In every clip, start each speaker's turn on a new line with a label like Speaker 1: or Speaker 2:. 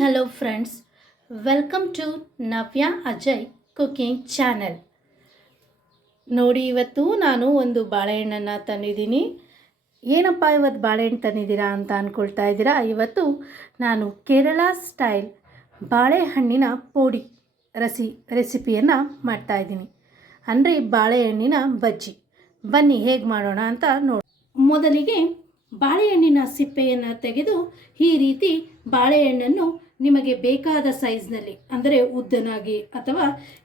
Speaker 1: Hello friends, welcome to Navya Ajay cooking channel. ನೋಡಿ, ಇವತ್ತು ನಾನು ಒಂದು ಬಾಳೆಹಣ್ಣನ್ನು ತಂದಿದ್ದೀನಿ. ಏನಪ್ಪ ಇವತ್ತು ಬಾಳೆಹಣ್ಣು ತಂದಿದ್ದೀರಾ ಅಂತ ಅಂದ್ಕೊಳ್ತಾ ಇದ್ದೀರಾ? ಇವತ್ತು ನಾನು ಕೇರಳ ಸ್ಟೈಲ್ ಬಾಳೆಹಣ್ಣಿನ ಪೋಡಿ ರಸಿ, ರೆಸಿಪಿಯನ್ನು ಮಾಡ್ತಾಯಿದ್ದೀನಿ ಅಂದರೆ ಬಾಳೆಹಣ್ಣಿನ ಬಜ್ಜಿ. ಬನ್ನಿ, ಹೇಗೆ ಮಾಡೋಣ ಅಂತ ನೋಡಿ. ಮೊದಲಿಗೆ ಬಾಳೆಹಣ್ಣಿನ ಸಿಪ್ಪೆಯನ್ನು ತೆಗೆದು ಈ ರೀತಿ ಬಾಳೆಹಣ್ಣನ್ನು ನಿಮಗೆ ಬೇಕಾದ ಸೈಜ್ನಲ್ಲಿ, ಅಂದರೆ ಉದ್ದನಾಗಿ ಅಥವಾ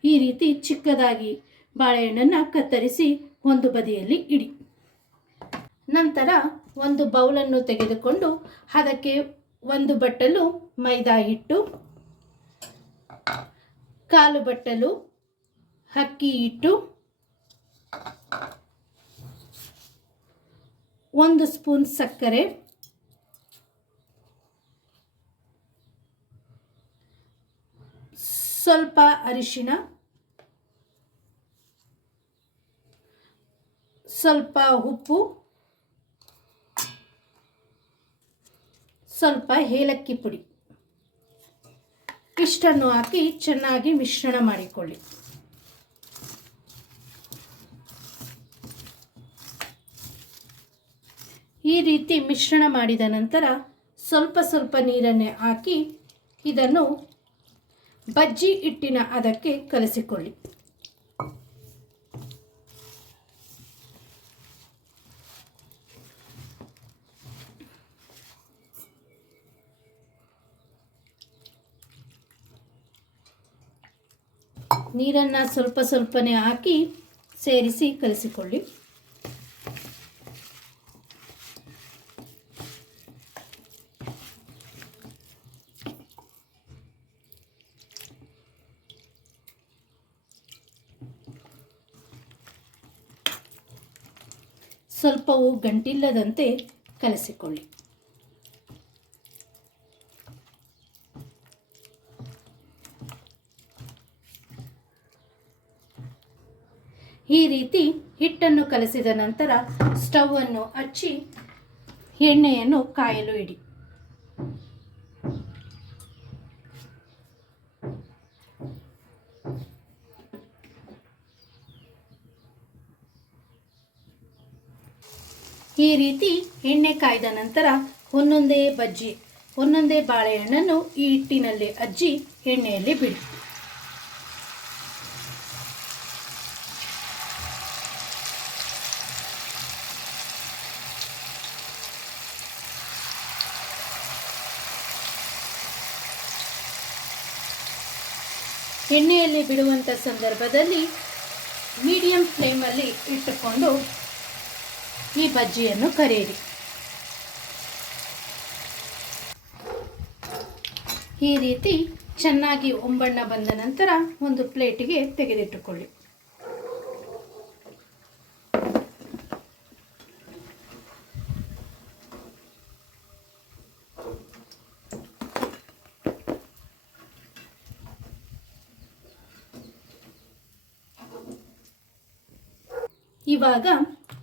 Speaker 1: ಈ ರೀತಿ ಚಿಕ್ಕದಾಗಿ, ಬಾಳೆಹಣ್ಣನ್ನು ಕತ್ತರಿಸಿ ಒಂದು ಬದಿಯಲ್ಲಿ ಇಡಿ. ನಂತರ ಒಂದು ಬೌಲನ್ನು ತೆಗೆದುಕೊಂಡು ಅದಕ್ಕೆ ಒಂದು ಬಟ್ಟಲು ಮೈದಾ ಹಿಟ್ಟು, ಕಾಲು ಬಟ್ಟಲು ಅಕ್ಕಿ ಹಿಟ್ಟು, ಒಂದು ಸ್ಪೂನ್ ಸಕ್ಕರೆ ಸ್ವಲ್ಪ ಅರಿಶಿನ, ಸ್ವಲ್ಪ ಉಪ್ಪು, ಸ್ವಲ್ಪ ಏಲಕ್ಕಿ ಪುಡಿ. ಇಷ್ಟನ್ನು ಹಾಕಿ ಚೆನ್ನಾಗಿ ಮಿಶ್ರಣ ಮಾಡಿಕೊಳ್ಳಿ. ಈ ರೀತಿ ಮಿಶ್ರಣ ಮಾಡಿದ ನಂತರ ಸ್ವಲ್ಪ ಸ್ವಲ್ಪ ನೀರನ್ನೇ ಹಾಕಿ ಇದನ್ನು ಬಜ್ಜಿ ಹಿಟ್ಟಿನ ಅದಕ್ಕೆ ಕಲಸಿಕೊಳ್ಳಿ. ನೀರನ್ನು ಸ್ವಲ್ಪ ಸ್ವಲ್ಪನೇ ಹಾಕಿ ಸೇರಿಸಿ ಕಲಿಸಿಕೊಳ್ಳಿ. ಸ್ವಲ್ಪವು ಗಂಟಿಲ್ಲದಂತೆ ಕಲಸಿಕೊಳ್ಳಿ. ಈ ರೀತಿ ಹಿಟ್ಟನ್ನು ಕಲಸಿದ ನಂತರ ಸ್ಟವನ್ನು ಹಚ್ಚಿ ಎಣ್ಣೆಯನ್ನು ಕಾಯಲು ಇಡಿ. ಈ ರೀತಿ ಎಣ್ಣೆ ಕಾಯ್ದ ನಂತರ ಒಂದೊಂದೇ ಬಜ್ಜಿ, ಒಂದೊಂದೇ ಬಾಳೆಹಣ್ಣನ್ನು ಈ ಹಿಟ್ಟಿನಲ್ಲಿ ಅಜ್ಜಿ ಎಣ್ಣೆಯಲ್ಲಿ ಬಿಡಿ. ಎಣ್ಣೆಯಲ್ಲಿ ಬಿಡುವಂಥ ಸಂದರ್ಭದಲ್ಲಿ ಮೀಡಿಯಂ ಫ್ಲೇಮಲ್ಲಿ ಇಟ್ಟುಕೊಂಡು ಈ ಬಜ್ಜಿಯನ್ನು ಕರೆಯಿರಿ. ಈ ರೀತಿ ಚೆನ್ನಾಗಿ ಒಂಬಣ್ಣ ಬಂದ ನಂತರ ಒಂದು ಪ್ಲೇಟಿಗೆ ತೆಗೆದಿಟ್ಟುಕೊಳ್ಳಿ. ಇವಾಗ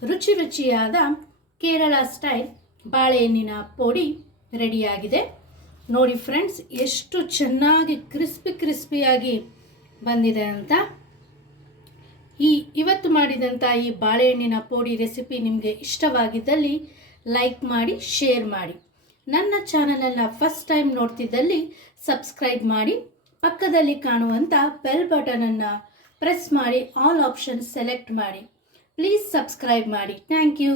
Speaker 1: ರುಚಿ ರುಚಿಯಾದ ಕೇರಳ ಸ್ಟೈಲ್ ಬಾಳೆಹಣ್ಣಿನ ಪೋಡಿ ರೆಡಿಯಾಗಿದೆ. ನೋಡಿ ಫ್ರೆಂಡ್ಸ್, ಎಷ್ಟು ಚೆನ್ನಾಗಿ ಕ್ರಿಸ್ಪಿ ಕ್ರಿಸ್ಪಿಯಾಗಿ ಬಂದಿದೆ ಅಂತ. ಈ ಇವತ್ತು ಮಾಡಿದಂಥ ಈ ಬಾಳೆಹಣ್ಣಿನ ಪೋಡಿ ರೆಸಿಪಿ ನಿಮಗೆ ಇಷ್ಟವಾಗಿದ್ದಲ್ಲಿ ಲೈಕ್ ಮಾಡಿ, ಶೇರ್ ಮಾಡಿ. ನನ್ನ ಚಾನಲನ್ನು ಫಸ್ಟ್ ಟೈಮ್ ನೋಡ್ತಿದ್ದಲ್ಲಿ ಸಬ್ಸ್ಕ್ರೈಬ್ ಮಾಡಿ, ಪಕ್ಕದಲ್ಲಿ ಕಾಣುವಂಥ ಬೆಲ್ ಬಟನನ್ನು ಪ್ರೆಸ್ ಮಾಡಿ, ಆಲ್ ಆಪ್ಷನ್ ಸೆಲೆಕ್ಟ್ ಮಾಡಿ. ಪ್ಲೀಸ್ ಸಬ್ಸ್ಕ್ರೈಬ್ ಮಾಡಿ ಥ್ಯಾಂಕ್ ಯು